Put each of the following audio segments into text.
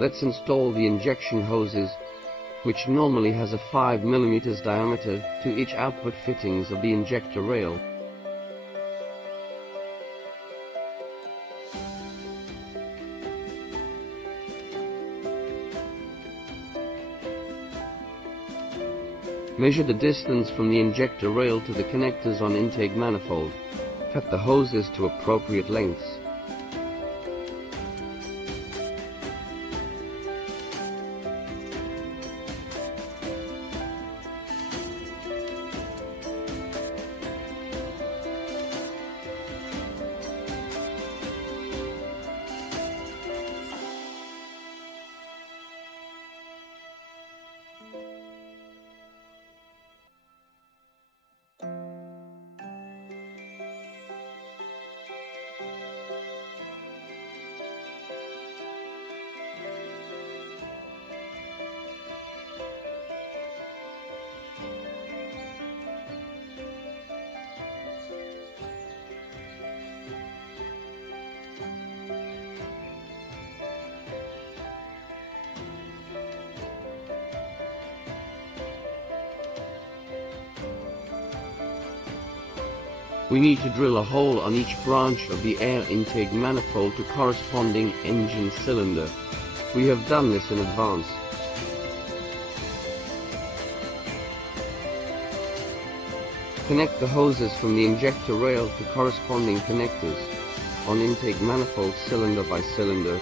Let's install the injection hoses, which normally has a 5 mm diameter, to each output fittings of the injector rail. Measure the distance from the injector rail to the connectors on intake manifold. Cut the hoses to appropriate lengths. We need to drill a hole on each branch of the air intake manifold to corresponding engine cylinder. We have done this in advance. Connect the hoses from the injector rail to corresponding connectors on intake manifold cylinder by cylinder.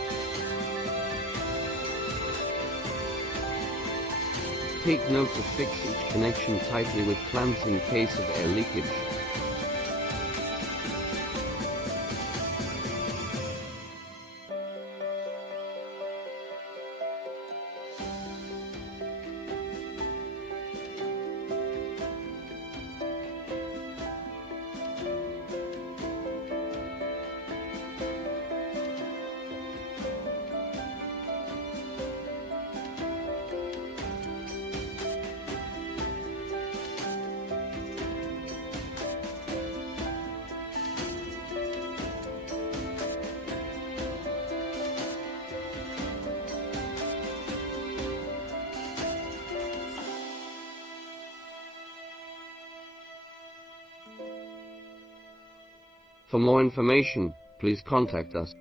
Take note to fix each connection tightly with clamps in case of air leakage. For more information, please contact us.